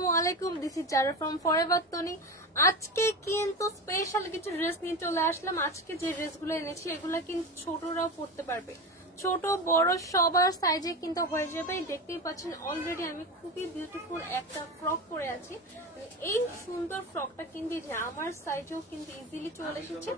আসসালামু আলাইকুম, this is Zara from forever Toni. আজকে কিন্তু স্পেশাল কিছু ড্রেস নিয়ে চলে আসলাম। আজকে যে ড্রেসগুলো এনেছি এগুলো কিন্তু ছোটরাও পরতে পারবে, ছোট বড় সবার সাইজে কিন্তু হয়ে যাবে। দেখতেই পাচ্ছেন অলরেডি আমি খুবই বিউটিফুল একটা ফ্রক পরে আছি। এই সুন্দর ফ্রকটা কিন্তু যে আমার সাইজেও কিন্তু ইজিলি চলে এসেছে।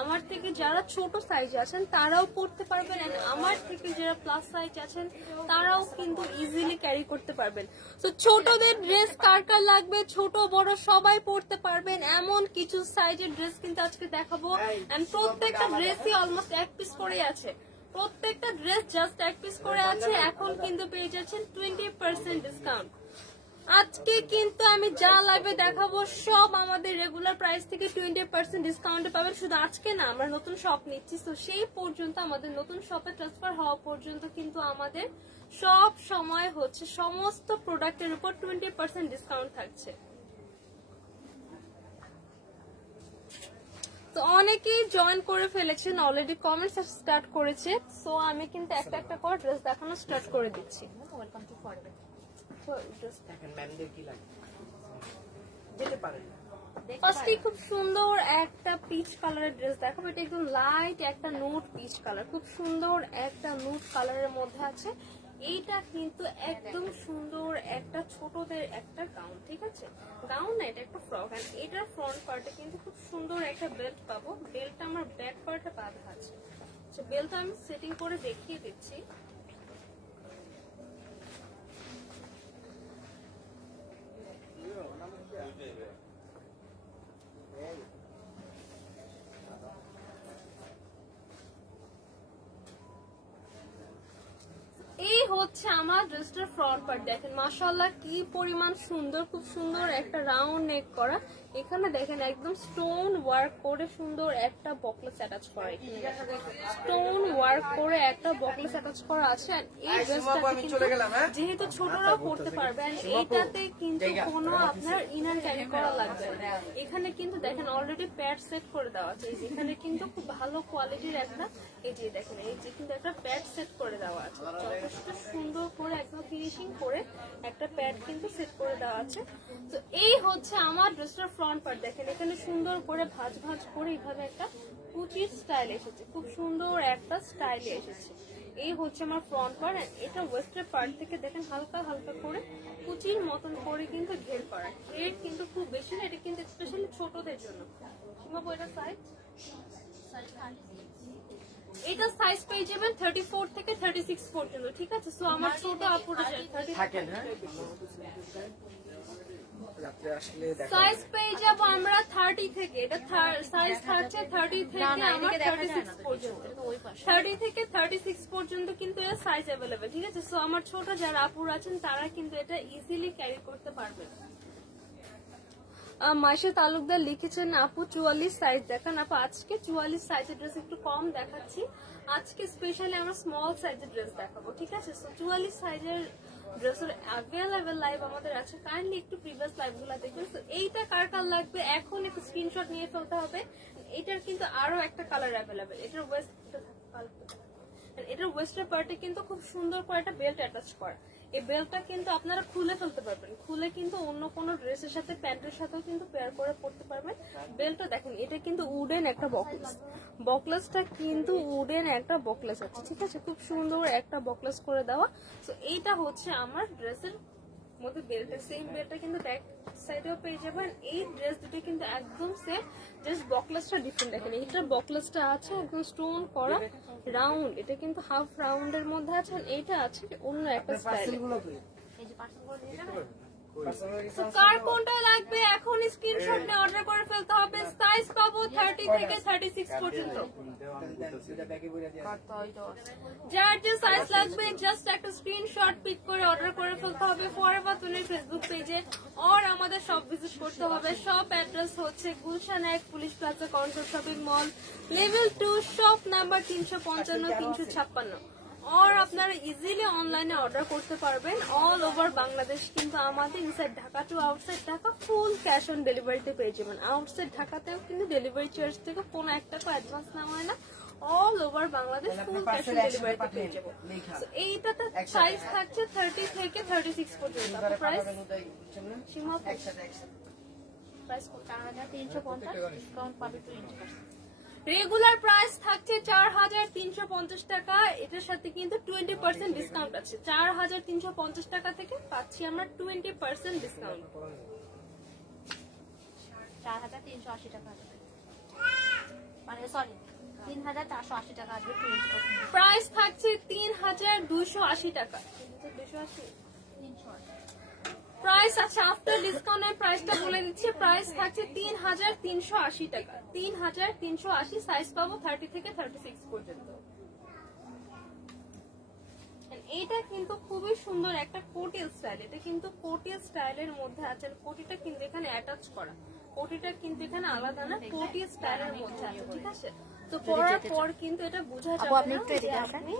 আমার থেকে যারা ছোট সাইজ আছেন তারাও পরতে পারবেন, এন্ড আমার থেকে যারা প্লাস সাইজ আছেন তারাও কিন্তু ইজিলি ক্যারি করতে পারবেন। তো ছোটদের ড্রেস কার কার লাগবে, ছোট বড় সবাই পরতে পারবেন এমন কিছু সাইজের ড্রেস কিন্তু আজকে দেখাবো। এন্ড প্রত্যেকটা ড্রেসই অলমোস্ট এক পিস করে আছে, প্রত্যেকটা ড্রেস জাস্ট এক পিস করে আছে। এখন কিন্তু পেয়ে যাচ্ছেন 20% ডিসকাউন্ট। আজকে কিন্তু আমি যা লাইভে দেখাবো সব আমাদের রেগুলার প্রাইস থেকে 20% ডিসকাউন্টে পাবেন। শুধু আজকে না, আমরা নতুন শপ নিচ্ছি, তো সেই পর্যন্ত আমাদের নতুন শপে ট্রান্সফার হওয়া পর্যন্ত কিন্তু আমাদের সব সময় হচ্ছে সমস্ত প্রোডাক্টের উপর 20% ডিসকাউন্ট থাকছে। তো অনেকেই জয়েন করে ফেলেছেন, অলরেডি কমেন্টস স্টার্ট করেছে। সো আমি কিন্তু একটা একটা করে ড্রেস দেখানো স্টার্ট করে দিচ্ছি। Welcome to forever. তো ড্রেস দেখেন ম্যামদের কি লাগে যেতে পারেন। ফার্স্টে খুব সুন্দর একটা পিচ কালারের ড্রেস দেখাবো। এটা একদম লাইট একটা নুট পিচ কালার, খুব সুন্দর একটা নুট কালারের মধ্যে আছে। এইটা কিন্তু একদম সুন্দর একটা ছোটদের একটা গাউন, ঠিক আছে, গাউন না, এটা একটা ফ্রক। আর এটার ফ্রন্ট পার্টে কিন্তু খুব সুন্দর একটা বেল্ট পাবো। বেল্টটা আমার ব্যাক পার্টে বাঁধা আছে। আচ্ছা, বেল্টটা আমি সেটিং করে দেখিয়ে দিচ্ছি। এই হচ্ছে আমার ড্রেসটার ফ্রন্ট পার্ট। দেখেন মাশাআল্লাহ কি পরিমাণ সুন্দর, খুব সুন্দর একটা রাউন্ড নেক করা। এখানে দেখেন একদম স্টোন ওয়ার্ক করে সুন্দর একটা বকলেস অ্যাটাচ করা, স্টোন ওয়ার্ক করে একটা বকলেস অ্যাটাচ করা আছে। আর এই ড্রেসটা যেহেতু ছোটরাও পরতে পারবে, আর এইটাতে কিন্তু কোনো আপনার ইনার ক্যারি করা লাগবে না। এখানে কিন্তু দেখেন অলরেডি প্যাড সেট করে দেওয়া আছে। এখানে কিন্তু খুব ভালো কোয়ালিটির একটা, এই যে দেখেন এই যে কিন্তু একটা প্যাড সেট করে দেওয়া আছে, যথেষ্ট সুন্দর করে একদম ফিনিশিং করে একটা প্যাড কিন্তু সেট করে দেওয়া আছে। তো এই হচ্ছে আমার ড্রেসটার ফ্রন্ট পার্ট। দেখেন এখানে সুন্দর করে ভাঁজ ভাঁজ করে এইভাবে একটা কুচির স্টাইল এসেছে, খুব সুন্দর একটা স্টাইলে এসেছে। এই হচ্ছে আমার ফ্রন্ট পার্ট। এটা ওয়েস্টের পার্ট থেকে দেখেন হালকা হালকা করে কুচির মতন করে কিন্তু ঘের করা। ঘের কিন্তু খুব বেশি না, এটা কিন্তু স্পেশালি ছোটদের জন্য। সীমা বইটা সাইজ, এটা সাইজ পেয়ে যাবেন 34 থেকে 36 পর্যন্ত, ঠিক আছে। সো আমার ছোট আপুরা থাকেন, সাইজ পেয়ে যাবো আমরা 30 থেকে, এটা সাইজ থাকছে 30 থেকে আমার 36 পর্যন্ত, 30 থেকে 36 পর্যন্ত কিন্তু এর সাইজ অ্যাভেলেবেল, ঠিক আছে। সো আমার ছোট যারা আপুরা আছেন তারা কিন্তু এটা ইজিলি ক্যারি করতে পারবেন। মাইশা তালুকদার লিখেছেন আপু 44 সাইজ দেখান। আপু আজকে 44 সাইজের ড্রেস একটু কম দেখাচ্ছি, আজকে স্পেশালি আমরা স্মল সাইজের ড্রেস দেখাবো, ঠিক আছে। সো 44 সাইজের ড্রেসের অ্যাভেলেবেল লাইভ আমাদের আছে, কাইন্ডলি একটু প্রিভিয়াস লাইভ গুলা দেখবেন। তো এইটা কার কার লাগবে এখন একটু স্ক্রিনশট নিয়ে ফেলতে হবে। এটার কিন্তু আরো একটা কালার অ্যাভেলেবেল। এটার ওয়েস্টের পার্টে কিন্তু খুব সুন্দর করে একটা বেল্ট অ্যাটাচ করা। এই বেল্টটা কিন্তু আপনারা খুলে ফেলতে পারবেন, খুলে কিন্তু অন্য কোনো ড্রেসের সাথে প্যান্টের সাথেও কিন্তু পেয়ার করে পড়তে পারবেন। বেল্টটা দেখেন এটা কিন্তু উডেন একটা বকলেস, বকলেসটা কিন্তু উডেন একটা বকলেস আছে, ঠিক আছে, খুব সুন্দর একটা বকলেস করে দেওয়া। তো এইটা হচ্ছে আমার ড্রেসের মধ্যে বেল্টটা, সেম বেল্টটা কিন্তু ব্যাক সাইডেও পেয়ে যাবেন। এই ড্রেস দুটো কিন্তু একদম সেম, জাস্ট বকলেসটা ডিফারেন্ট। দেখেন এইটার বকলেসটা আছে একদম স্টোন করা রাউন্ড, এটা কিন্তু হাফ রাউন্ডের মধ্যে আছে। এইটা আছে অন্য একটা স্টাইল। কার কোনটা লাগবে এখন স্ক্রিনশট নিয়ে অর্ডার করে ফেলতে হবে। সাইজ পাবো 30 থেকে 36 পর্যন্ত, যার যে সাইজ লাগবে জাস্ট একটা স্ক্রিনশট পিক করে অর্ডার করে ফেলতে হবে ফরএভার তনির ফেসবুক পেজে, আর আমাদের সব ভিজিট করতে হবে। সব অ্যাড্রেস হচ্ছে Gulshan 1 police plaza control shopping mall, level 2, shop number 355 356। और আপনারা ইজিলি অনলাইনে অর্ডার করতে পারবেন অল ওভার বাংলাদেশ। কিন্তু আমাদের inside Dhaka to outside Dhaka full cash on ডেলিভারিতে পেয়ে যাবেন। আউটসাইড ঢাকাতেও কিন্তু ডেলিভারি চার্জ থেকে কোনো 1 টাকা অ্যাডভান্স নেওয়া হয় না, all over Bangladesh full cash on ডেলিভারিতে পেয়ে যাবো। এইটাতে সাইজ থাকছে 30 থেকে 36 পর্যন্ত। প্রাইস সীমা প্রাইস 4350, ডিসকাউন্ট পাবে 20%। রেগুলার প্রাইস থাকছে 4350 টাকা, এটার সাথে কিন্তু 20% ডিসকাউন্ট আছে। 4350 টাকা থেকে পাচ্ছি আমরা 20% ডিসকাউন্ট। 4380 টাকা মানে সরি 3480 টাকা আসবে 20%। প্রাইস থাকছে 3280 টাকা। 280 প্রাইস আছে। আফটার ডিসকাউন্টের প্রাইসটা বলে দিচ্ছি, প্রাইস থাকছে 3380 টাকা। 3380, সাইজ পাবো 30 থেকে 36 পর্যন্ত। এইটা কিন্তু খুবই সুন্দর একটা কোটি স্টাইল। এটা কিন্তু কোটি স্টাইলের মধ্যে আছে। কোটিটা কিন্তু এখানে অ্যাটাচ করা, কোটিটা কিন্তু এখানে আলাদা না, কোটি স্টাইলের মধ্যে আছে। ঠিক আছে, তো পরার পর কিন্তু এটা বোঝা যাবে না যে আপনি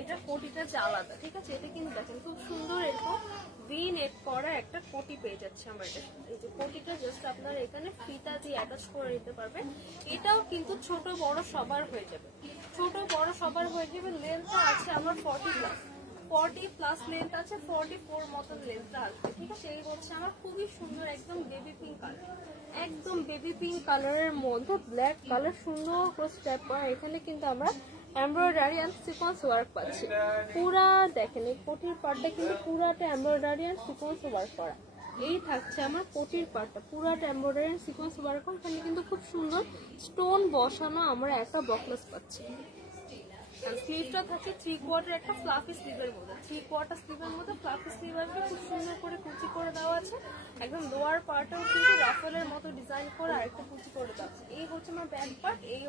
এটা কোটিটা যে আলাদা। ঠিক আছে, এটা কিন্তু দেখেন খুব সুন্দর এরকম ভি নেক করা একটা কোটি পেয়ে যাচ্ছে আমরা। এটা এই যে কোটিটা জাস্ট আপনারা এখানে ফিতা দিয়ে অ্যাটাচ করে নিতে পারবেন। এটাও কিন্তু ছোট বড় সবার হয়ে যাবে, ছোট বড় সবার হয়ে যাবে। লেন্থটা আছে আমার 40 প্লাস লেন্থ আছে, 44 মতন লেন্থটা আসবে। ঠিক আছে, এই হচ্ছে আমার খুবই সুন্দর একদম বেবি পিঙ্ক কালার, একদম বেবি পিঙ্ক কালারের মধ্যে ব্ল্যাক কালার সুন্দর করে স্টেপ করা। এখানে কিন্তু আমরা এমব্রয়ডারি এন্ড সিকোয়েন্স ওয়ার্ক পাচ্ছি। পুরা দেখেন এই কোটির পার্টটা কিন্তু পুরাটা এমব্রয়ডারি এন্ড সিকোয়েন্স ওয়ার্ক করা। এই থাকছে আমার কোটির পার্টটা পুরাটা এমব্রয়ডারি এন্ড সিকোয়েন্স ওয়ার্ক করা। এখানে কিন্তু খুব সুন্দর স্টোন বসানো আমরা একটা বকলেস পাচ্ছি। স্লিভটা থাকছে 3/4 একটা ফ্লাফি স্লিভের মধ্যে, 3/4 স্লিভের মধ্যে ফ্লাফি স্লিভ আছে। খুব সুন্দর করে কুচি করে দেওয়া আছে। একদম লোয়ার পার্টেও কিন্তু রাফেলের মতো ডিজাইন করে আরেকটা কুচি করে দেওয়া আছে। এই হচ্ছে আমার ব্যাক পার্ট, এই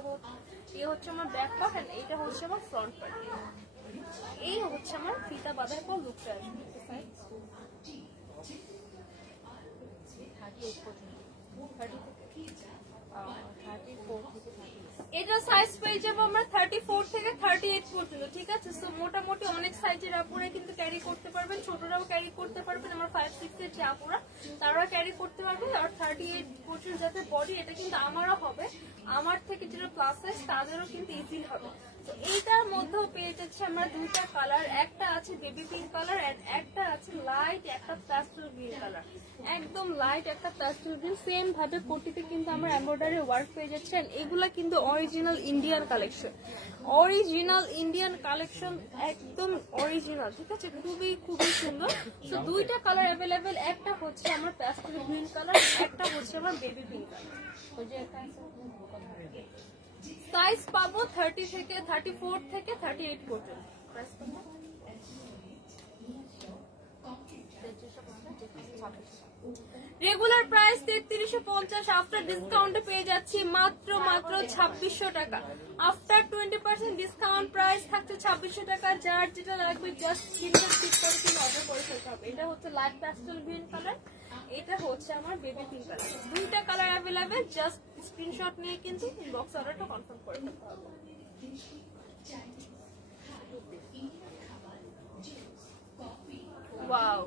হচ্ছে আমার ব্যাক পার্ট, এন্ড এইটা হচ্ছে আমার ফ্রন্ট পার্ট। এই হচ্ছে আমার ফিতা বাঁধার পর লুকটা আসবে। এটা সাইজ পেয়ে যাবো আমরা 34 থেকে 38 পর্যন্ত। ঠিক আছে, সো মোটামুটি অনেক সাইজের আপুরা কিন্তু ক্যারি করতে পারবেন, ছোটরাও ক্যারি করতে পারবেন। আমার 5-6 এর যে আপুরা তারা ক্যারি করতে পারবে। আর 38 পর্যন্ত যাতে বডি, এটা কিন্তু আমারও হবে, আমার থেকে যেটা প্লাস সাইজ তাদেরও কিন্তু ইজি হবে। তো এইটার মধ্যেও পেয়ে যাচ্ছে আমরা দুইটা কালার, একটা আছে বেবি পিঙ্ক কালার এন্ড একটা আছে লাইট একটা প্যাস্টেল গ্রিন কালার। একদম লাইট একটা প্যাস্টেল গ্রিন। সেম ভাবে কোটিতে কিন্তু আমরা এমব্রয়ডারি ওয়ার্ক পেয়ে যাচ্ছেন। এগুলা কিন্তু original Indian collection, original Indian collection, একদম অরিজিনাল। ঠিক আছে, খুবই খুবই সুন্দর। তো দুইটা কালার অ্যাভেলেবেল, একটা হচ্ছে আমার প্যাস্টেল গ্রিন কালার, একটা হচ্ছে আমার বেবি পিঙ্ক কালার। সাইজ পাবো 30 থেকে 34 থেকে 38 পর্যন্ত। রেগুলার প্রাইস 3350, আফটার ডিসকাউন্টে পেয়ে যাচ্ছি মাত্র 2600 টাকা। আফটার 20% ডিসকাউন্ট প্রাইস থাকছে 2600 টাকা। যার যেটা লাগবে জাস্ট স্ক্রিনশট ক্লিক করে কিন্তু অর্ডার করে ফেলতে হবে। এটা হচ্ছে লাইট প্যাস্টেল গ্রিন কালার, এটা হচ্ছে আমার বেবি পিঙ্ক কালার। দুইটা কালার অ্যাভেলেবেল, জাস্ট স্ক্রিনশট নিয়ে কিন্তু ইনবক্স অর্ডারটা কনফার্ম করে ফেলতে হবে। ওয়াও,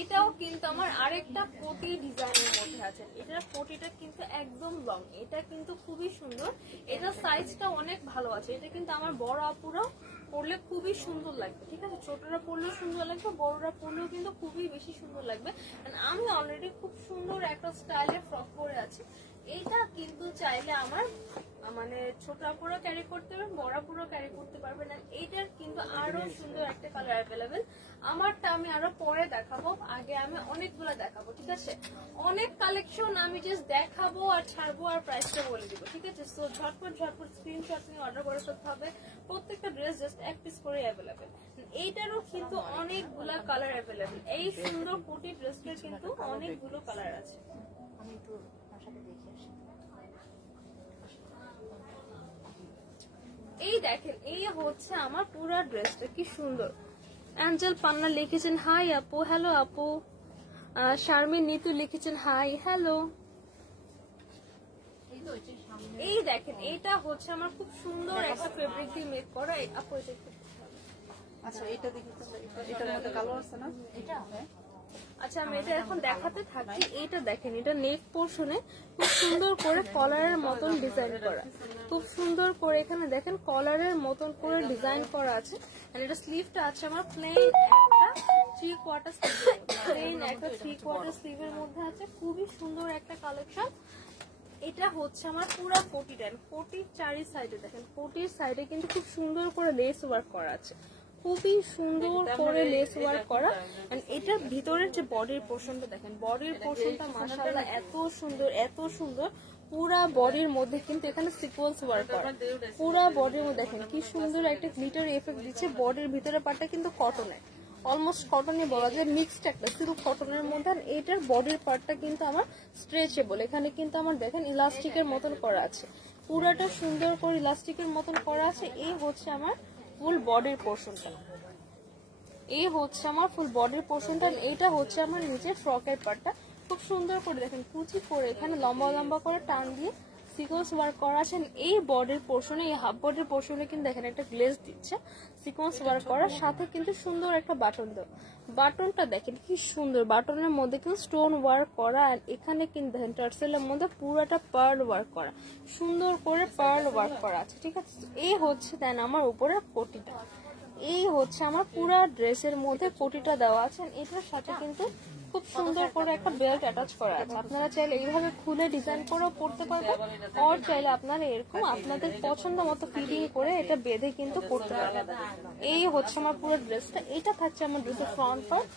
এটাও কিন্তু আমার আরেকটা কোটি ডিজাইনের মধ্যে আছে। এটার কোটিটা কিন্তু একদম লং, এটা কিন্তু খুবই সুন্দর। এটা সাইজটা অনেক ভালো আছে। এটা কিন্তু আমার বড় আপুরাও পরলে খুবই সুন্দর লাগবে। ঠিক আছে, ছোটরা পরলেও সুন্দর লাগবে, বড়রা পরলেও কিন্তু খুবই বেশি সুন্দর লাগবে। আমি অলরেডি খুব সুন্দর একটা স্টাইলের ফ্রক পরে আছি। এইটা কিন্তু চাইলে আমার মানে ছোট আপুরা ক্যারি করতে পারবেন, বড় আপুরা ক্যারি করতে পারবেন। এইটার কিন্তু আরো সুন্দর একটা কালার অ্যাভেলেবেল। আমারটা আমি আরো পরে দেখাবো, আগে আমি অনেকগুলো দেখাবো। ঠিক আছে, অনেক কালেকশন আমি জাস্ট দেখাবো আর ছাড়বো আর প্রাইসটা বলে দিব। ঠিক আছে, সো ঝটপট স্ক্রিনশট নিয়ে অর্ডার করে ফেলতে হবে। প্রত্যেকটা ড্রেস জাস্ট এক পিস করে অ্যাভেলেবেল। এইটারও কিন্তু অনেকগুলা কালার অ্যাভেলেবেল। এই সুন্দর কোটি ড্রেসটার কিন্তু অনেকগুলো কালার আছে। আমি একটু তার সাথে দেখে আসি। এই দেখেন, এই হচ্ছে আমার পুরো ড্রেসটা, কি সুন্দর। অ্যাঞ্জেল পান্না লিখেছেন হাই আপু, হ্যালো আপু। শারমিন নিতু লিখেছেন হাই, হ্যালো। এই দেখেন, এইটা হচ্ছে আমার খুব সুন্দর একটা ফেব্রিক দিয়ে মেক করা। আপু এটা আচ্ছা, এটা দেখি, এটার মধ্যে কালো আছে না? এটা আচ্ছা, হচ্ছে আমি এটা এখন দেখাতে থাকি। এইটা দেখেন, এটা নেক পোর্শনে খুব সুন্দর করে কলারের মতন ডিজাইন করা, খুব সুন্দর করে এখানে দেখেন কলারের মতন করে ডিজাইন করা আছে। আর এটা স্লিভটা আছে আমার প্লেন একটা 3/4 স্লিভ, প্লেন একটা 3/4 স্লিভের মধ্যে আছে। খুবই সুন্দর একটা কালেকশন। এটা হচ্ছে আমার পুরো কোটিটা, কোটির চারি সাইডে দেখেন, কোটির সাইডে কিন্তু খুব সুন্দর করে লেস ওয়ার্ক করা আছে, খুবই সুন্দর করে লেস ওয়ার্ক করা। এন্ড এটার ভিতরের যে বডির পোর্শনটা দেখেন, বডির পোর্শনটা মাশাআল্লাহ এত সুন্দর, এত সুন্দর। পুরা বডির মধ্যে কিন্তু এখানে সিকোয়েন্স ওয়ার্ক করা, পুরা বডির মধ্যে দেখেন কি সুন্দর একটা গ্লিটার এফেক্ট দিচ্ছে। বডির ভিতরের পার্টটা কিন্তু কটনের, অলমোস্ট কটনই বলা যায়, মিক্সড একটা সিল্ক কটনের মধ্যে। আর এটার বডির পার্টটা কিন্তু আমার স্ট্রেচেবল, এখানে কিন্তু আমার দেখেন ইলাস্টিকের মতন করা আছে, পুরাটা সুন্দর করে ইলাস্টিকের মতন করা আছে। এই হচ্ছে আমার ফুল বডির পোর্শনটা, এই হচ্ছে আমার ফুল বডির পোর্শনটা। এইটা হচ্ছে আমার নিচে ফ্রকের পার্টটা, খুব সুন্দর করে দেখেন কুচি করে এখানে লম্বা লম্বা করে টান দিয়ে সিকোয়েন্স ওয়ার্ক করা আছে। এই বডির পোর্শনে, এই হাফ বডির পোর্শনে কিন্তু দেখেন একটা গ্লেজ দিচ্ছে সিকোয়েন্স ওয়ার্ক করার সাথে কিন্তু সুন্দর একটা বাটন দেওয়া। বাটনটা দেখেন কি সুন্দর, বাটনের মধ্যে কিন্তু স্টোন ওয়ার্ক করা। আর এখানে কিন্তু দেখেন টার্সেলের মধ্যে পুরাটা পার্ল ওয়ার্ক করা, সুন্দর করে পার্ল ওয়ার্ক করা আছে, ঠিক আছে। এই হচ্ছে দেন আমার উপরের কোটিটা, এই হচ্ছে আমার পুরা ড্রেসের মধ্যে কোটিটা দেওয়া আছে। এটার সাথে কিন্তু খুব সুন্দর করে একটা বেল্ট অ্যাটাচ করা আছে। আপনারা চাইলে এইভাবে খুলে ডিজাইন করেও পড়তে পারবেন, আর চাইলে আপনারা এরকম আপনাদের পছন্দ মতো ফিটিং করে এটা বেঁধে কিন্তু পড়তে পারবেন। এই হচ্ছে আমার পুরো ড্রেসটা। এটা থাকছে আমার ড্রেসের ফ্রন্ট পার্ট,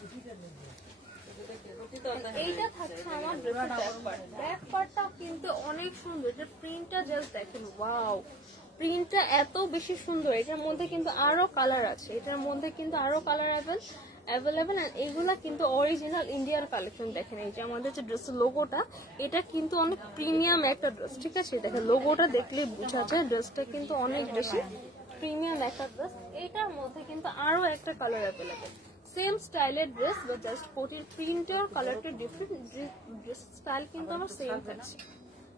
এইটা থাকছে আমার ড্রেসের ব্যাক পার্ট। ব্যাক পার্টটাও কিন্তু অনেক সুন্দর, এটা প্রিন্টটা জাস্ট দেখেন, ওয়াও, প্রিন্টটা এত বেশি সুন্দর। এটার মধ্যে কিন্তু আরো কালার আছে, এটার মধ্যে কিন্তু আরো কালার অ্যাভেলেবেল। আর এগুলা কিন্তু অরিজিনাল ইন্ডিয়ান কালেকশন। দেখেন এই যে আমাদের যে ড্রেসের লোগোটা, এটা কিন্তু অনেক প্রিমিয়াম একটা ড্রেস, ঠিক আছে। দেখেন লোগোটা দেখলেই বোঝা যায় ড্রেসটা কিন্তু অনেক বেশি প্রিমিয়াম একটা ড্রেস। এটার মধ্যে কিন্তু আরো একটা কালার অ্যাভেলেবেল, সেম স্টাইলের ড্রেস, বা জাস্ট কোটির প্রিন্টের কালারটা ডিফারেন্ট, ড্রেস স্টাইল কিন্তু আমার সেম থাকছে।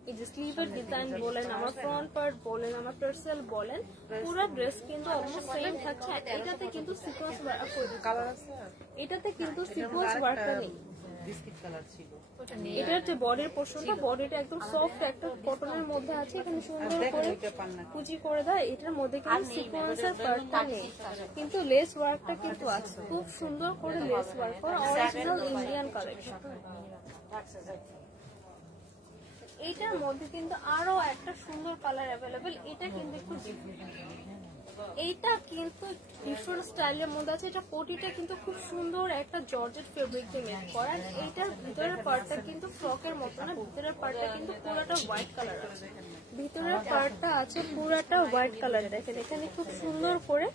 এই যে স্লিভের ডিজাইন বলেন, আমার ফ্রন্ট পার্ট বলেন, আমার টার্সেল বলেন, পুরো ড্রেস কিন্তু অলমোস্ট সেম থাকছে। আর এটাতে কিন্তু সিকোয়েন্স কালার আছে, এটাতে কিন্তু সিকোয়েন্স ওয়ার্কটা নেই। এটার যে বডির পোর্শনটা, বডিটা একদম সফট একটা কটনের মধ্যে আছে, এখানে সুন্দর করে কুচি করে দেয়। এটার মধ্যে কিন্তু সিকোয়েন্সের পার্টটা নেই, কিন্তু লেস ওয়ার্কটা কিন্তু আছে, খুব সুন্দর করে লেস ওয়ার্ক করা, অরিজিনাল ইন্ডিয়ান কালেকশন। এইটার মধ্যে কিন্তু আরো একটা সুন্দর কালার অ্যাভেলেবেল, এটা কিন্তু একটু ডিফারেন্ট, এইটা কিন্তু ডিফারেন্ট স্টাইলের মধ্যে আছে। এটা কোটিটা কিন্তু খুব সুন্দর একটা জর্জেট ফেব্রিক দিয়ে মেক করা। এইটার ভিতরের পার্টটা কিন্তু ফ্রকের মতো না, ভিতরের পার্টটা কিন্তু পুরোটা হোয়াইট কালার আছে, ভিতরের পার্টটা আছে পুরাটা হোয়াইট কালার। দেখেন এখানে খুব সুন্দর করে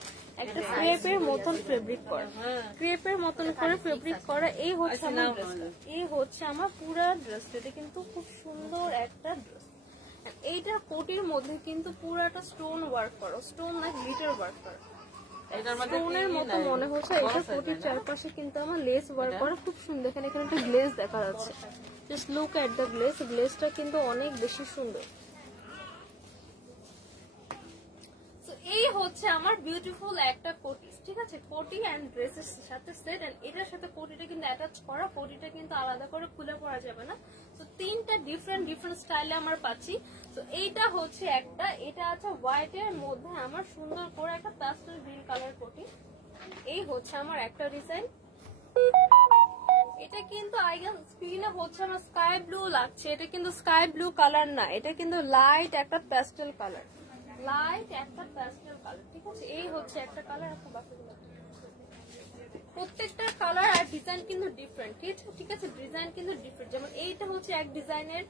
একটা ক্রেপের মতন ফেব্রিক করা, ক্রেপের মতন করে ফেব্রিক করা। এই হচ্ছে আমার ড্রেসটা, এই হচ্ছে আমার পুরা ড্রেসটা, এটা কিন্তু খুব সুন্দর একটা ড্রেস। এইটার কোটির মধ্যে কিন্তু পুরাটা স্টোন ওয়ার্ক করা, স্টোন না গ্লিটার ওয়ার্ক করা, স্টোনের মতো মনে হচ্ছে। এটা কোটির চারপাশে কিন্তু আমার লেস ওয়ার্ক করা, খুব সুন্দর। এখানে এখানে একটা গ্লেজ দেখা যাচ্ছে, just look at the glaze, গ্লেজটা কিন্তু অনেক বেশি সুন্দর। এই হচ্ছে আমার বিউটিফুল একটা কোটি, ঠিক আছে। কোটি এন্ড ড্রেসের সাথে সেট, এন্ড এটার সাথে কোটিটা কিন্তু অ্যাটাচ করা, কোটিটা কিন্তু আলাদা করে খুলে পরা যাবে না। তো তিনটা ডিফারেন্ট স্টাইলে আমরা পাচ্ছি। তো এইটা হচ্ছে একটা, এটা আছে হোয়াইট এর মধ্যে আমার সুন্দর করে একটা প্যাস্টেল গ্রিন কালার কোটি। এই হচ্ছে আমার একটা ডিজাইন, এটা কিন্তু স্ক্রিনে হচ্ছে আমার স্কাই ব্লু লাগছে, এটা কিন্তু স্কাই ব্লু কালার না, এটা কিন্তু লাইট একটা প্যাস্টেল কালার, লাইট একটা প্যাস্টেল কালার, ঠিক আছে। এই হচ্ছে একটা কালার, আপনার বাকিগুলো প্রত্যেকটা কালার আর ডিজাইন কিন্তু ডিফারেন্ট, ঠিক আছে, ডিজাইন কিন্তু ডিফারেন্ট। যেমন এইটা হচ্ছে এক ডিজাইনের,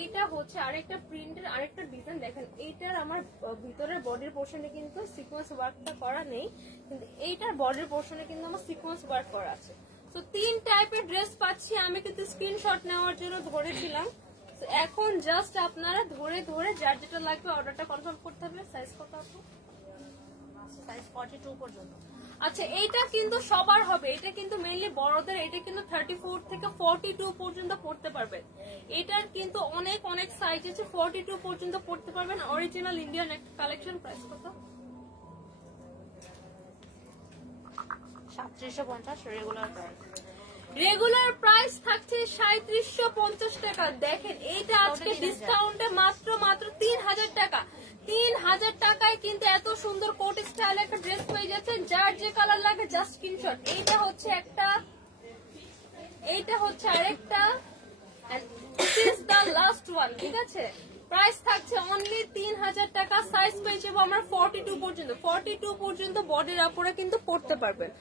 এইটা হচ্ছে আরেকটা প্রিন্টের আরেকটা ডিজাইন। দেখেন এইটার আমার ভিতরের বডির পোর্শনে কিন্তু সিকোয়েন্স ওয়ার্কটা করা নেই, কিন্তু এইটার বডির পোর্শনে কিন্তু আমার সিকোয়েন্স ওয়ার্ক করা আছে। তো তিন টাইপের ড্রেস পাচ্ছি, আমি কিন্তু স্ক্রিনশট নেওয়ার জন্য ধরেছিলাম। এখন জাস্ট আপনারা ধরে ধরে যার যেটা লাগবে অর্ডারটা কনফার্ম করতে হবে। সাইজ কত আছে? সাইজ 42 পর্যন্ত। আচ্ছা, এইটা কিন্তু সবার হবে, এটা কিন্তু মেইনলি বড়দের, এটা কিন্তু 34 থেকে 42 পর্যন্ত পড়তে পারবেন। এটার কিন্তু অনেক অনেক সাইজ আছে, 42 পর্যন্ত পড়তে পারবেন। অরিজিনাল ইন্ডিয়ান একটা কালেকশন। প্রাইস কত? 3750 regular price. Regular price price থাকছে 3750 টাকা। দেখেন এইটা আজকে ডিসকাউন্টে মাত্র 3000 টাকা। 3000 টাকায় কিন্তু এত সুন্দর কোট স্টাইল একটা ড্রেস পেয়ে যাচ্ছেন। যার যে কালার লাগে জাস্ট স্ক্রিনশট। এইটা হচ্ছে একটা, এইটা হচ্ছে আরেকটা, this is the last one. ঠিক আছে, প্রাইস থাকছে অনলি 3000 টাকা। সাইজ পেয়ে যাবো আমরা 42 পর্যন্ত। 42 পর্যন্ত বডির আপুরা কিন্তু পড়তে পারবেন।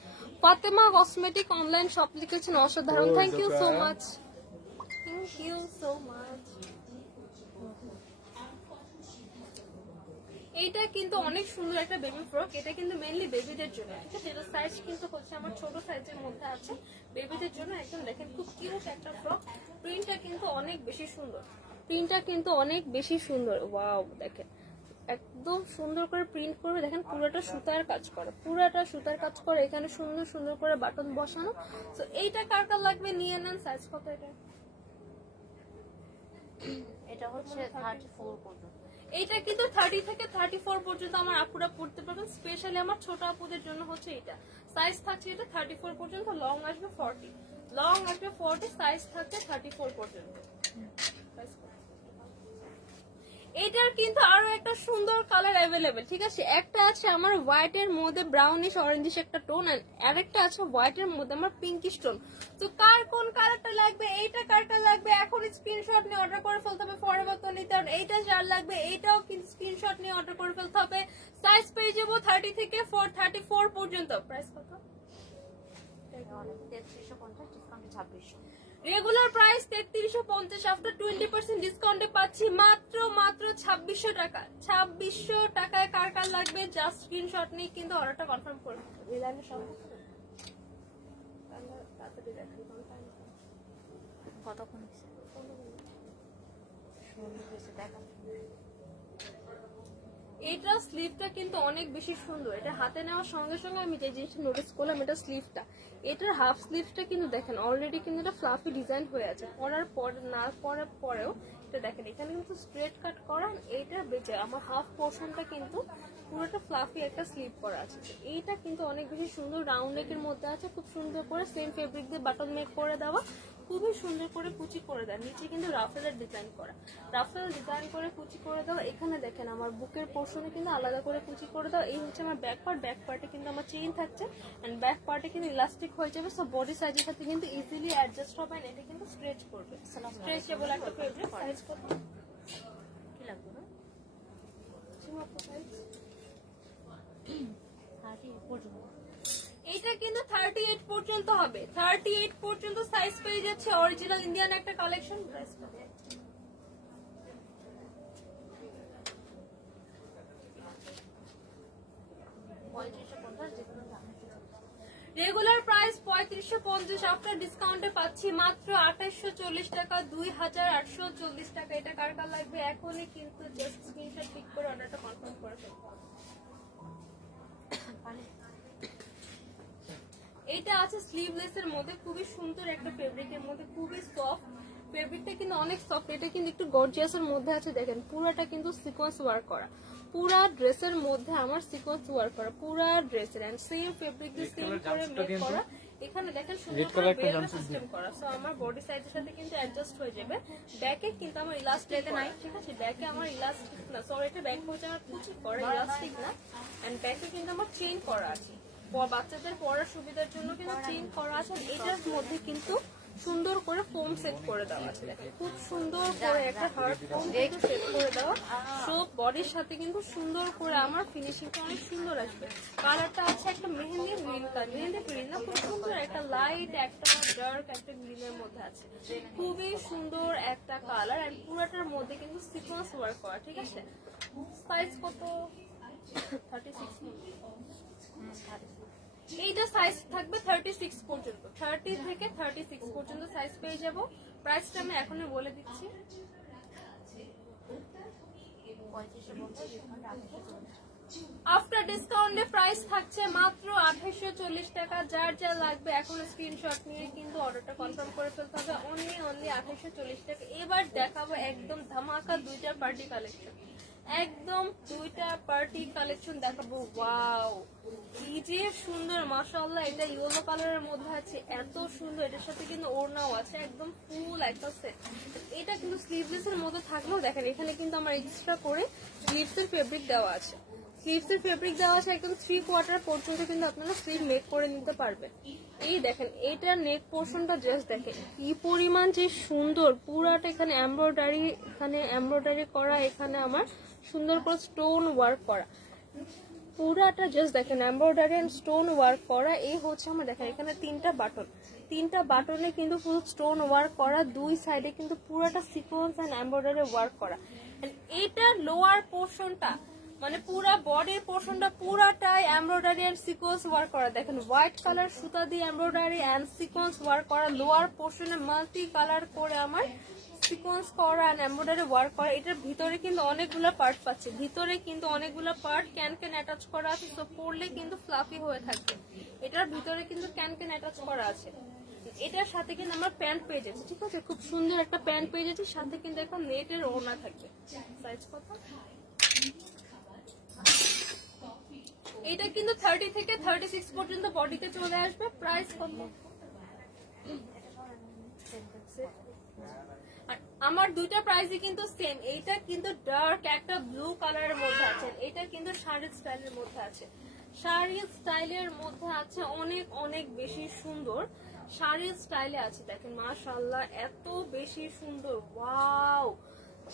ফাতেমা কসমেটিক অনলাইন শপ লিখেছেন, অসাধারণ। Thank you so much, thank you so much. এইটা কিন্তু অনেক সুন্দর একটা বেবি ফ্রক। এটা কিন্তু মেইনলি বেবিদের জন্য। ঠিক আছে, এটা সাইজ কিন্তু হচ্ছে আমার ছোট সাইজের মধ্যে আছে, বেবিদের জন্য একদম দেখেন খুব কিউট একটা ফ্রক। প্রিন্টটা কিন্তু অনেক বেশি সুন্দর, প্রিন্টটা কিন্তু অনেক বেশি সুন্দর। ওয়াও, দেখেন একদম সুন্দর করে প্রিন্ট করবে। দেখেন পুরোটা সুতার কাজ করে, পুরোটা সুতার কাজ করে। এখানে সুন্দর সুন্দর করে বাটন বসানো। তো এইটা কার কার লাগবে নিয়ে নেন। সাইজ কত এটা? এটা হচ্ছে 34 পর্যন্ত। এইটা কিন্তু 30 থেকে 34 পর্যন্ত আমার আপুরা পড়তে পারবেন। স্পেশালি আমার ছোট আপুদের জন্য হচ্ছে এটা। সাইজ থাকছে এটা 34 পর্যন্ত, লং আসবে 40, লং আসবে 40, সাইজ থাকছে 34 পর্যন্ত। এটার কিন্তু আরো একটা সুন্দর কালার অ্যাভেলেবেল। ঠিক আছে, একটা আছে আমার হোয়াইট এর মধ্যে ব্রাউনিশ অরেঞ্জিশ একটা টোন, আর একটা আছে হোয়াইট এর মধ্যে আমার পিঙ্কিশ টোন। তো কার কোন কালারটা লাগবে, এইটা কারটা লাগবে, এখন স্ক্রিনশট নিয়ে অর্ডার করে ফেলতে হবে ফরএভার তনিতে। এইটা যার লাগবে এইটাও কিন্তু স্ক্রিনশট নিয়ে অর্ডার করে ফেলতে হবে। সাইজ পেয়ে যাবো 30 থেকে 34 পর্যন্ত। প্রাইস কত? 3350, ডিসকাউন্টে 2600। রেগুলার প্রাইস 3350, আফটার 20% ডিসকাউন্টে পাচ্ছি মাত্র 2600 টাকা। 2600 টাকায় কার কার লাগবে জাস্ট স্ক্রিনশট নিয়ে কিন্তু অর্ডারটা কনফার্ম করুন। রিলাইনে সম্ভব তাড়াতাড়ি দেখেন কতক্ষণ হয়েছে? দেখা এইটা স্লিভটা কিন্তু অনেক বেশি সুন্দর। এটা হাতে নেওয়ার সঙ্গে সঙ্গে আমি যে জিনিসটা নোটিস করলাম, এটা স্লিভটা, এটার হাফ স্লিভটা কিন্তু দেখেন অলরেডি কিন্তু এটা ফ্লাফি ডিজাইন হয়ে আছে। পরার পর না পরার পরেও এটা দেখেন এখানে কিন্তু স্ট্রেট কাট করা। এইটা বেঁচে আমার হাফ পোর্শনটা কিন্তু পুরোটা ফ্লাফি একটা স্লিভ করা আছে। এইটা কিন্তু অনেক বেশি সুন্দর, রাউন্ড নেকের মধ্যে আছে, খুব সুন্দর করে সেম ফেব্রিক দিয়ে বাটন মেক করে দেওয়া, খুবই সুন্দর করে কুচি করে দেয়। নিচে কিন্তু রাফেলের ডিজাইন করা, রাফেল ডিজাইন করে কুচি করে দাও। এখানে দেখেন আমার বুকের পোর্শনে কিন্তু আলাদা করে কুচি করে দাও। এই হচ্ছে আমার ব্যাক পার্ট, ব্যাক পার্টে কিন্তু আমার চেইন থাকছে এন্ড ব্যাক পার্টে কিন্তু ইলাস্টিক হয়ে যাবে। সো বডি সাইজের সাথে কিন্তু ইজিলি অ্যাডজাস্ট হবে, এটা কিন্তু স্ট্রেচ করবে। স্ট্রেচেবল একটা ফেব্রিক। সাইজ কত কি লাগবে না? 30 পর্যন্ত। এটা কিন্তু 38 পর্যন্ত হবে, 38 পর্যন্ত সাইজ পেয়ে যাচ্ছে। অরিজিনাল ইন্ডিয়ান একটা কালেকশন। প্রাইস কত? রেগুলার প্রাইস 3550, আফটার ডিসকাউন্টে পাচ্ছি মাত্র 2840 টাকা, 2840 টাকা। এটা কার কার লাগবে এখনই কিন্তু জাস্ট স্ক্রিনশট ক্লিক করে অর্ডারটা কনফার্ম করে ফেলুন। এটা আছে স্লিভলেস এর মধ্যে, খুবই সুন্দর একটা ফেব্রিকের মধ্যে, খুবই সফট ফেব্রিকটা কিন্তু অনেক সফট। এটা কিন্তু একটু গর্জিয়াস এর মধ্যে আছে। দেখেন পুরাটা কিন্তু সিকোয়েন্স ওয়ার্ক করা, পুরা ড্রেসের মধ্যে আমার সিকোয়েন্স ওয়ার্ক করা, পুরা ড্রেসের এন্ড সেম ফেব্রিক দিয়ে সেম করে মেক করা। এখানে দেখেন সুন্দর করে বেল্ট সিস্টেম করা। সো আমার বডি সাইজের সাথে কিন্তু অ্যাডজাস্ট হয়ে যাবে। ব্যাকে কিন্তু আমার ইলাস্টিক নাই, ঠিক আছে, ব্যাকে আমার ইলাস্টিক না, সরি এটা ব্যাক হচ্ছে আমার কুচি করা, ইলাস্টিক না। এন্ড ব্যাকে কিন্তু আমার চেইন করা আছে, বাচ্চাদের পড়ার সুবিধার জন্য কিন্তু চেইন করা আছে। এটার মধ্যে কিন্তু সুন্দর করে ফোম সেট করে দেওয়া আছে। দেখেন খুব সুন্দর করে একটা হার্ড ফোম সেট করে দেওয়া। সব বডির সাথে কিন্তু সুন্দর করে আমার ফিনিশিংটা অনেক সুন্দর আসবে। কালারটা আছে একটা mehendi green colour, mehendi green না, খুব সুন্দর একটা লাইট একটা ডার্ক একটা গ্রিনের মধ্যে আছে, খুবই সুন্দর একটা কালার। আর পুরাটার মধ্যে কিন্তু সিকোয়েন্স ওয়ার্ক করা। ঠিক আছে, সাইজ কত? 36। এইটা সাইজ থাকবে 36 পর্যন্ত, 30 থেকে 36 পর্যন্ত সাইজ পেয়ে যাব। প্রাইসটা আমি এখনই বলে দিচ্ছি। আফটার ডিসকাউন্টে প্রাইস থাকছে মাত্র 2840 টাকা। যার যা লাগবে এখন স্ক্রিনশট নিয়ে কিন্তু অর্ডারটা কনফার্ম করে ফেলতে হবে। অনলি 2840 টাকা। এবার দেখাবো একদম ধামাকা দুইটা পার্টি কালেকশন, একদম দুইটা পার্টি কালেকশন দেখাবো। ওয়াও কি যে সুন্দর মাশাআল্লাহ। এটা ইয়েলো কালারের মধ্যে আছে, এত সুন্দর। এটার সাথে কিন্তু ওড়নাও আছে, একদম ফুল একটা সেট। এটা কিন্তু স্লিভলেস এর মধ্যে থাকলেও দেখেন এখানে কিন্তু আমার এক্সট্রা করে স্লিভস এর ফেব্রিক দেওয়া আছে। স্লিভস এর ফেব্রিক দেওয়া আছে একদম 3/4 পর্যন্ত কিন্তু আপনারা স্লিভ মেক করে নিতে পারবেন। এই দেখেন এটার নেক পোর্শনটা জাস্ট দেখেন কি পরিমাণ যে সুন্দর। পুরাটা এখানে এমব্রয়ডারি করা, এখানে আমার সুন্দর করে স্টোন ওয়ার্ক করা, পুরাটা জাস্ট দেখেন এমব্রয়ডারি এন্ড স্টোন ওয়ার্ক করা। এই হচ্ছে আমার দেখেন এখানে তিনটা বাটনে কিন্তু পুরো স্টোন ওয়ার্ক করা, দুই সাইডে কিন্তু পুরাটা সিকোয়েন্স এন্ড এমব্রয়ডারি ওয়ার্ক করা। এটার লোয়ার পোর্শনটা মানে পুরা বডির পোর্শনটা পুরাটাই এমব্রয়ডারি এন্ড সিকোয়েন্স ওয়ার্ক করা। দেখেন হোয়াইট কালার সুতা দিয়ে এমব্রয়ডারি এন্ড সিকোয়েন্স ওয়ার্ক করা, লোয়ার পোর্শনে মাল্টি কালার করে আমার সিকোয়েন্স করা এন্ড এমব্রয়ডারি ওয়ার্ক করা। এটার ভিতরে কিন্তু অনেকগুলো পার্ট পাচ্ছে, ভিতরে কিন্তু অনেকগুলো পার্ট ক্যান অ্যাটাচ করা আছে, তো পরলে কিন্তু ফ্লাফি হয়ে থাকবে। এটার ভিতরে কিন্তু ক্যান অ্যাটাচ করা আছে। এটার সাথে কিন্তু আমার প্যান্ট পেয়ে যাচ্ছে, ঠিক আছে, খুব সুন্দর একটা প্যান্ট পেয়ে যাচ্ছে, সাথে কিন্তু একটা নেটের ওড়না থাকবে। সাইজ কত? এটা কিন্তু 30 থেকে 36 পর্যন্ত বডিতে চলে আসবে। প্রাইস কত? আমার দুইটা প্রাইসই কিন্তু সেম। এইটা কিন্তু ডার্ক একটা ব্লু কালারের মধ্যে আছে, এটা কিন্তু শাড়ি স্টাইলের মধ্যে আছে। শাড়ি স্টাইলের মধ্যে আছে, অনেক অনেক বেশি সুন্দর শাড়ি স্টাইলে আছে। দেখেন মাশাআল্লাহ এত বেশি সুন্দর। ওয়াও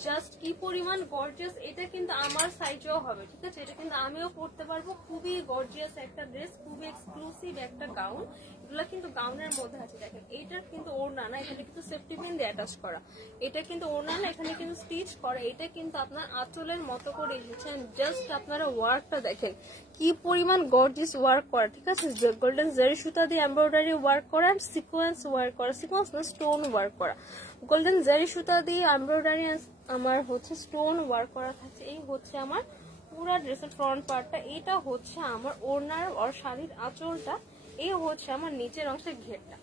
জাস্ট কি পরিমাণ গর্জিয়াস। এটা কিন্তু আমার সাইজেও হবে, ঠিক আছে, এটা কিন্তু আমিও পরতে পারবো। খুবই গর্জিয়াস একটা ড্রেস, খুবই এক্সক্লুসিভ একটা গাউন। এগুলা কিন্তু গাউনের মধ্যে আছে। দেখেন এইটার কিন্তু ওড়না না, এখানে কিন্তু সেফটি পিন দিয়ে অ্যাটাচ করা। এটা কিন্তু ওড়না না, এখানে কিন্তু স্টিচ করা। এটা কিন্তু আপনার আঁচলের মতো করে এসেছেন। জাস্ট আপনারা ওয়ার্কটা দেখেন কি পরিমাণ গর্জিয়াস ওয়ার্ক করা, ঠিক আছে, গোল্ডেন জারি সুতা দিয়ে এমব্রয়ডারি ওয়ার্ক করা, সিকোয়েন্স ওয়ার্ক করা, সিকোয়েন্স না স্টোন ওয়ার্ক করা, গোল্ডেন জারি সুতা দিয়ে এমব্রয়ডারি আমার হচ্ছে স্টোন ওয়ার্ক করা থাকছে। এই হচ্ছে আমার পুরা ড্রেসের ফ্রন্ট পার্টটা, এটা হচ্ছে আমার ওড়নার আর শাড়ির আঁচলটা, এই হচ্ছে আমার নিচের অংশের ঘেরটা,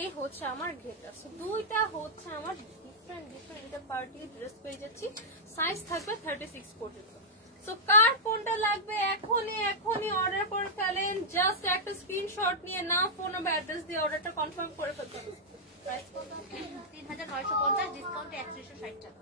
এই হচ্ছে আমার ঘেরটা। দুইটা হচ্ছে আমার ডিফারেন্ট এটা পার্টি ড্রেস পেয়ে যাচ্ছি। সাইজ থাকবে 36 পর্যন্ত। সো কার কোনটা লাগবে এখনই অর্ডার করে ফেলেন। জাস্ট একটা স্ক্রিনশট নিয়ে নাম, ফোন নাম্বার, অ্যাড্রেস দিয়ে অর্ডারটা কনফার্ম করে ফেলতে হবে। প্রাইস কত? 3950, ডিসকাউন্টে 3160 টাকা।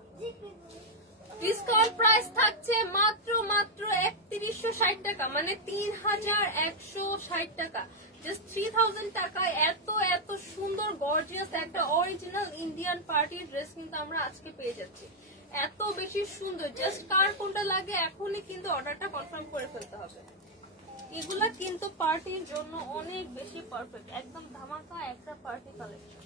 ডিসকাউন্ট প্রাইস থাকছে মাত্র 3160 টাকা, মানে 3160 টাকা। জাস্ট 3000 টাকায় এত এত সুন্দর গর্জিয়াস একটা অরিজিনাল ইন্ডিয়ান পার্টি ড্রেস কিন্তু আমরা আজকে পেয়ে যাচ্ছি। এত বেশি সুন্দর। জাস্ট কার কোনটা লাগে এখনই কিন্তু অর্ডারটা কনফার্ম করে ফেলতে হবে। এগুলা কিন্তু পার্টির জন্য অনেক বেশি পারফেক্ট, একদম ধামাকা একটা পার্টি কালেকশন।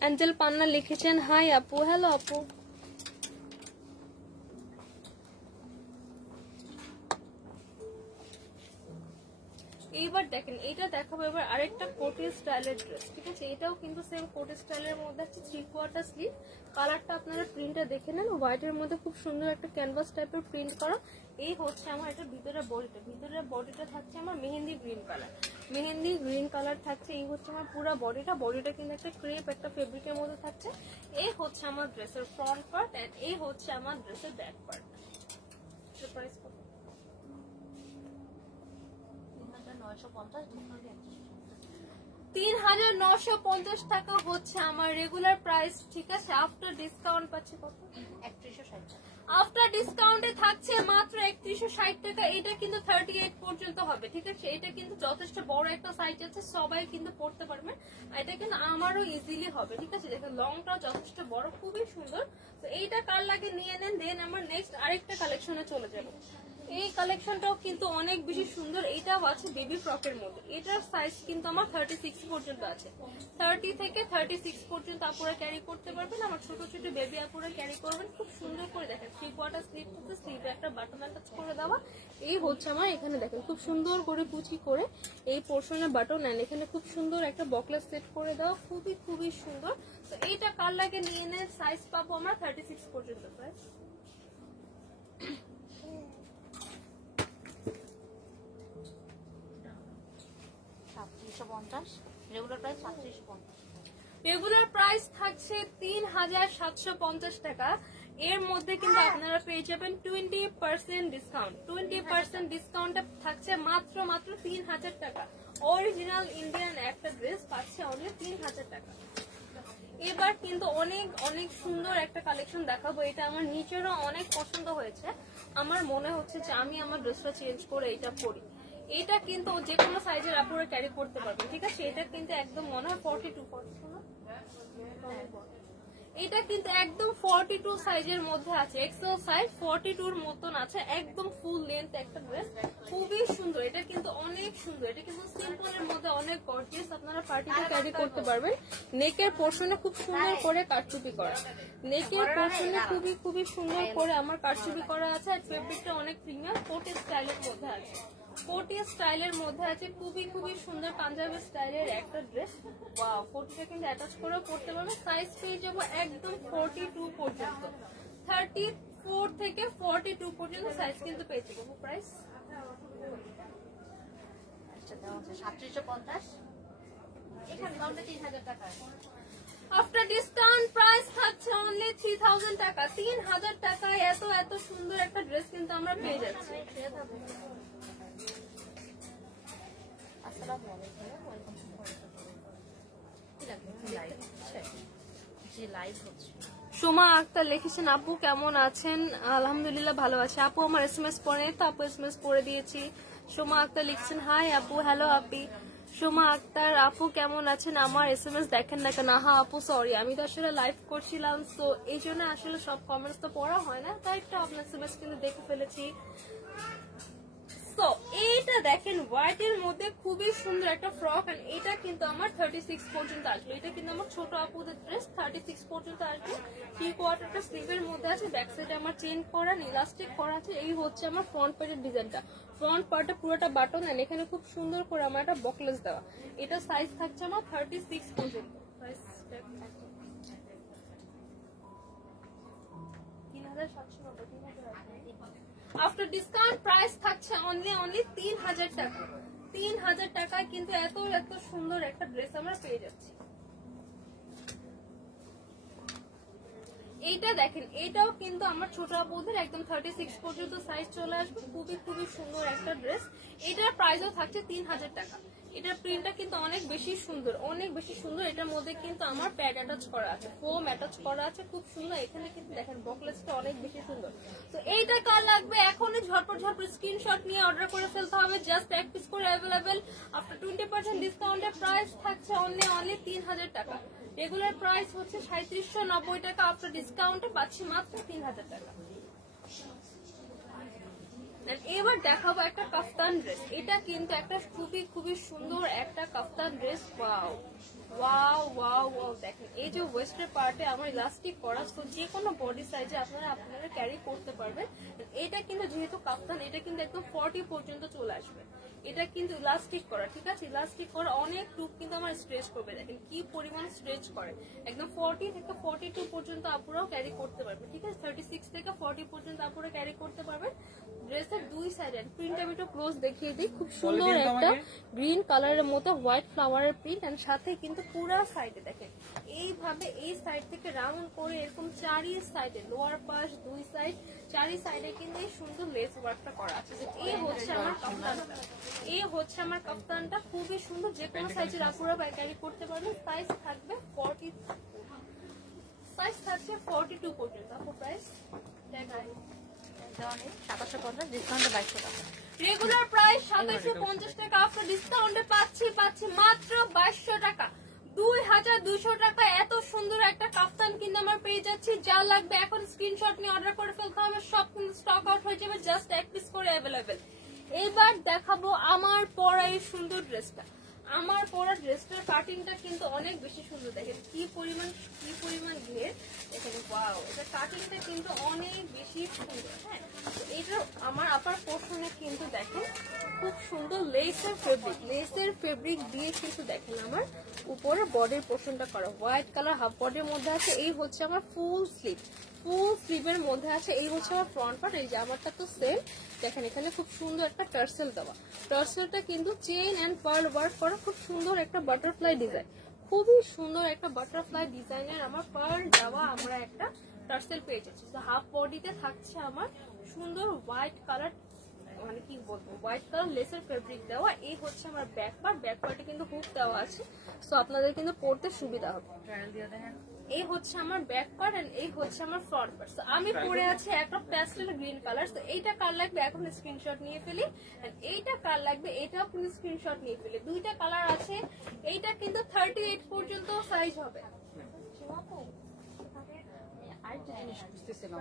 অ্যাঞ্জেল পান্না লিখেছেন হাই আপু। হ্যালো আপু। এইবার দেখেন এটা দেখাবো এবার আরেকটা কোটি স্টাইলের ড্রেস, ঠিক আছে, এটাও কিন্তু সেম কোটি স্টাইলের মধ্যে আছে, 3/4 স্লিভ। কালারটা আপনারা প্রিন্টটা দেখে নেন, হোয়াইটের মধ্যে খুব সুন্দর একটা ক্যানভাস টাইপের প্রিন্ট করা। এই হচ্ছে আমার এটা ভিতরের বডিটা থাকছে আমার মেহেন্দি গ্রিন কালার থাকছে। এই হচ্ছে আমার পুরো বডিটা কিন্তু একটা ক্রেপ একটা ফেব্রিকের মধ্যে থাকছে। এই হচ্ছে আমার ড্রেসের ফ্রন্ট পার্ট এন্ড এই হচ্ছে আমার ড্রেসের ব্যাক পার্ট। প্রাইস কত? 3950 টাকা হচ্ছে আমার রেগুলার প্রাইস, ঠিক আছে। আফটার ডিসকাউন্ট পাচ্ছি কত? 3160 টাকা। আফটার ডিসকাউন্টে থাকছে মাত্র 3160 টাকা। এটা কিন্তু 38 পর্যন্ত হবে, ঠিক আছে। এটা কিন্তু যথেষ্ট বড় একটা সাইজ আছে, সবাই কিন্তু পড়তে পারবেন। এটা কিন্তু আমারও ইজিলি হবে, ঠিক আছে। দেখেন লংটাও যথেষ্ট বড়, খুবই সুন্দর। তো এইটা কার লাগে নিয়ে নেন। দেন আমার নেক্সট আরেকটা কালেকশনে চলে যাবো। এই কালেকশনটাও কিন্তু অনেক বেশি সুন্দর। এটাও আছে বেবি ফ্রকের মধ্যে। এটার সাইজ কিন্তু আমার 36 পর্যন্ত আছে। 30 থেকে 36 পর্যন্ত আপুরা ক্যারি করতে পারবেন। আমার ছোট ছোট বেবি আপুরা ক্যারি করবেন। খুব সুন্দর করে দেখেন 3/4 স্লিভ করতে, স্লিভে একটা বাটন অ্যাটাচ করে দেওয়া। এই হচ্ছে আমার এখানে দেখেন খুব সুন্দর করে কুচি করে এই পোর্শনের বাটন নেন, এখানে খুব সুন্দর একটা বকলেস সেট করে দেওয়া, খুবই সুন্দর। তো এইটা কার লাগে নিয়ে নেন। সাইজ পাবো আমরা 36 পর্যন্ত। Price 350, regular price 3750। Regular price থাকছে 3750 টাকা। এর মধ্যে কিন্তু আপনারা পেয়ে যাবেন 20% ডিসকাউন্ট। 20% ডিসকাউন্ট থাকছে মাত্র 3000 টাকা। অরিজিনাল ইন্ডিয়ান একটা ড্রেস পাচ্ছে অনলি 3000 টাকা। এবার কিন্তু অনেক অনেক সুন্দর একটা কালেকশন দেখাবো। এটা আমার নিজেরও অনেক পছন্দ হয়েছে। আমার মনে হচ্ছে যে আমি আমার ড্রেসটা চেঞ্জ করে এটা পরি। এটা কিন্তু যে কোনো সাইজের আপনারা ক্যারি করতে পারবেন, ঠিক আছে? এটা কিন্তু একদম মনে হয় 42 এটা কিন্তু একদম 42 সাইজের মধ্যে আছে। এক্সেল সাইজ 42 এর মতন আছে, একদম ফুল লেন্থ একটা ড্রেস, খুবই সুন্দর। এটা কিন্তু অনেক সুন্দর। এটা কিন্তু সিম্পলের মধ্যে অনেক গর্জিয়াস, আপনারা পার্টিতে ক্যারি করতে পারবেন। নেকের পোর্শনে খুব সুন্দর করে কারচুপি করা, নেকের পোর্শনে খুবই সুন্দর করে আমার কারচুপি করা আছে। আর ফেব্রিকটা অনেক প্রিমিয়াম কোটি স্টাইলের মধ্যে আছে। কোটি স্টাইলের মধ্যে আছে, খুবই সুন্দর পাঞ্জাবি স্টাইলের একটা ড্রেস। ওয়াও, কোটিটা কিন্তু অ্যাটাচ করেও পড়তে পারবে। সাইজ পেয়ে যাবো একদম 42 পর্যন্ত, 34 থেকে 42 পর্যন্ত সাইজ কিন্তু পেয়ে যাবো। প্রাইস আচ্ছা দেওয়া আছে 3750। এখানে কাউন্টে 3000 টাকা। আফটার ডিসকাউন্ট প্রাইস থাকছে অনলি 3000 টাকা। 3000 টাকায় এত সুন্দর একটা ড্রেস কিন্তু আমরা পেয়ে যাচ্ছি। আসসালামু আলাইকুম, ওয়েলকাম টু জি লাইভ হচ্ছে। সোমা আক্তার লিখেছেন, আপু কেমন আছেন? আলহামদুলিল্লাহ ভালো আছে। আপু আমার SMS পড়ে তো, আপু SMS পড়ে দিয়েছি। সোমা আক্তার লিখছেন, হাই আপু, হ্যালো আপি। সোমা আক্তার, আপু কেমন আছেন? আমার SMS দেখেন না কেন? হ্যাঁ আপু সরি, আমি তো আসলে লাইভ করছিলাম, তো এই জন্য আসলে সব কমেন্টস তো পড়া হয় না, তাই একটু আপনার SMS কিন্তু দেখে ফেলেছি। তো এইটা দেখেন হোয়াইট এর মধ্যে খুবই সুন্দর একটা ফ্রক, এন্ড এটা কিন্তু আমার 36 পর্যন্ত আসবে। এটা কিন্তু আমার ছোট আপুদের ড্রেস, 36 পর্যন্ত আসবে। 3/4টা স্লিভের মধ্যে আছে, ব্যাক সাইডে আমার চেন করা ইলাস্টিক করা আছে। এই হচ্ছে আমার ফ্রন্ট পার্টের ডিজাইনটা। ফ্রন্ট পার্টে পুরোটা বাটন, এন্ড এখানে খুব সুন্দর করে আমার একটা বকলেস দেওয়া। এটা সাইজ থাকছে আমার 36 পর্যন্ত। প্রাইস 3790। আফটার ডিসকাউন্ট প্রাইস থাকছে অনলি 3000 টাকা। 3000 টাকায় কিন্তু এত সুন্দর একটা ড্রেস আমরা পেয়ে যাচ্ছি। এইটা দেখেন, এটাও কিন্তু আমার ছোট আপুদের একদম 36 পর্যন্ত সাইজ চলে আসবে। খুবই সুন্দর একটা ড্রেস। এটার প্রাইসও থাকছে 3000 টাকা। এটার প্রিন্টটা কিন্তু অনেক বেশি সুন্দর। এটার মধ্যে কিন্তু আমার প্যাড অ্যাটাচ করা আছে, ফোম অ্যাটাচ করা আছে, খুব সুন্দর। এখানে কিন্তু দেখেন বকলেসটা অনেক বেশি সুন্দর। তো এইটা কার লাগবে এখনই ঝটপট স্ক্রিনশট নিয়ে অর্ডার করে ফেলতে হবে। জাস্ট এক পিস করে অ্যাভেলেবেল। আফটার 20% ডিসকাউন্টের প্রাইস থাকছে অনলি 3000 টাকা। রেগুলার প্রাইস হচ্ছে 3790 টাকা। আফটার ডিসকাউন্টে পাচ্ছি মাত্র 3000 টাকা। এবার দেখাবো একটা কাফতান ড্রেস। এটা কিন্তু একটা খুবই সুন্দর একটা কাফতান ড্রেস। ওয়াও দেখেন, এই যে ওয়েস্টের পার্টে আমার ইলাস্টিক করা, তো যে কোনো বডি সাইজে আপনারা ক্যারি করতে পারবেন। এটা কিন্তু যেহেতু কাফতান, এটা কিন্তু একদম 40 পর্যন্ত চলে আসবে। এটা কিন্তু ইলাস্টিক করা, ঠিক আছে? ইলাস্টিক করা অনেক টুক কিন্তু আমার স্ট্রেচ করবে। দেখেন কি পরিমাণ স্ট্রেচ করে। একদম 40 থেকে 42 পর্যন্ত আপুরাও ক্যারি করতে পারবে, ঠিক আছে? 36 থেকে 40 পর্যন্ত আপুরা ক্যারি করতে পারবেন। ড্রেসের দুই সাইডে প্রিন্ট আমি একটু ক্লোজ দেখিয়ে দিই। খুব সুন্দর একটা গ্রিন কালারের মতো হোয়াইট ফ্লাওয়ারের প্রিন্ট, এন্ড সাথে কিন্তু পুরো সাইডে দেখেন এইভাবে এই সাইড থেকে রাউন্ড করে এরকম চারি সাইডে, লোয়ার পাশ দুই সাইড, চারি সাইডে কিন্তু এই সুন্দর লেস ওয়ার্কটা করা আছে। এই হচ্ছে আমার কাফতানটা, খুবই সুন্দর। যে কোনো সাইজের আপুরা ক্যারি করতে পারবেন। সাইজ থাকবে 40, সাইজ থাকছে 42 পর্যন্ত। আপু প্রাইস রেগুলার প্রাইস 2750 টাকা। আফটার ডিসকাউন্টে পাচ্ছি মাত্র 2200 টাকা। 2200 টাকা এত সুন্দর একটা কাফতান কিন্তু আমরা পেয়ে যাচ্ছি। যা লাগবে এখন স্ক্রিনশট নিয়ে অর্ডার করে ফেলতে হবে। সব কিন্তু স্টক আউট হয়ে যাবে, জাস্ট এক পিস করে অ্যাভেলেবেল। এইবার দেখাবো আমার পরা এই সুন্দর ড্রেসটা। আমার পরা ড্রেসটার কাটিংটা কিন্তু অনেক বেশি সুন্দর। দেখেন কি পরিমাণ ঘের। দেখেন ওয়াও, এটা কাটিংটা কিন্তু অনেক বেশি সুন্দর। হ্যাঁ, এটা আমার আপার পোর্শনে কিন্তু দেখেন খুব সুন্দর লেসের ফেব্রিক দিয়ে কিন্তু দেখেন আমার উপরে বডির পোর্শনটা করা হোয়াইট কালার হাফ বডির মধ্যে আছে। এই হচ্ছে আমার ফুল ফুল স্লিভের মধ্যে আছে। এই হচ্ছে আমার ফ্রন্ট পার্ট। এই জামাটা তো সেম, দেখেন এখানে খুব সুন্দর একটা টার্সেল দেওয়া। টার্সেলটা কিন্তু চেইন অ্যান্ড পার্ল ওয়ার্ক করা, খুব সুন্দর একটা বাটারফ্লাই ডিজাইন, খুবই সুন্দর একটা বাটারফ্লাই ডিজাইনের আমার পার্ল দেওয়া আমরা একটা টার্সেল পেয়ে যাচ্ছি। হাফ বডিতে থাকছে আমার সুন্দর হোয়াইট কালার, মানে কি বলবো, হোয়াইট কালার লেসের ফেব্রিক দেওয়া। এই হচ্ছে আমার ব্যাক পার্ট, ব্যাক পার্টে কিন্তু হুক দেওয়া আছে, সো আপনাদের কিন্তু পরতে সুবিধা হবে। এই হচ্ছে আমার ব্যাক পার্ট এন্ড এই হচ্ছে আমার ফ্রন্ট পার্ট। আমি পরে আছি একটা প্যাস্টেল গ্রিন কালার, তো এইটা কার লাগবে এখন স্ক্রিনশট নিয়ে ফেলি, এইটা কার লাগবে এটাও কিন্তু স্ক্রিনশট নিয়ে ফেলি। দুইটা কালার আছে, এইটা কিন্তু 38 পর্যন্ত সাইজ হবে। আরেকটা জিনিস বুঝতেছিলাম,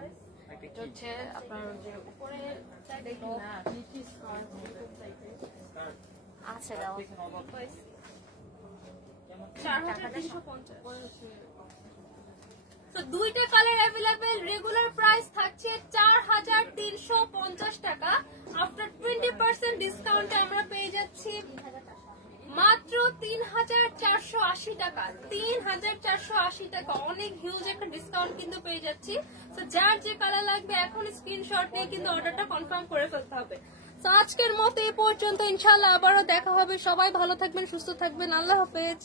এটা হচ্ছে আপনার যে উপরে আচ্ছা দাও 4350। তো দুইটা কালার অ্যাভেলেবেল, রেগুলার প্রাইস থাকছে 4350 টাকা। আফটার 20% ডিসকাউন্টে আমরা পেয়ে যাচ্ছি মাত্র 3480 টাকা। 3480 টাকা, অনেক হিউজ একটা ডিসকাউন্ট কিন্তু পেয়ে যাচ্ছি। তো যার যে কালার লাগবে এখন স্ক্রিনশট নিয়ে কিন্তু অর্ডারটা কনফার্ম করে ফেলতে হবে। তো আজকের মতো এই পর্যন্ত, ইনশাআল্লাহ আবারও দেখা হবে। সবাই ভালো থাকবেন, সুস্থ থাকবেন, আল্লাহ হাফেজ।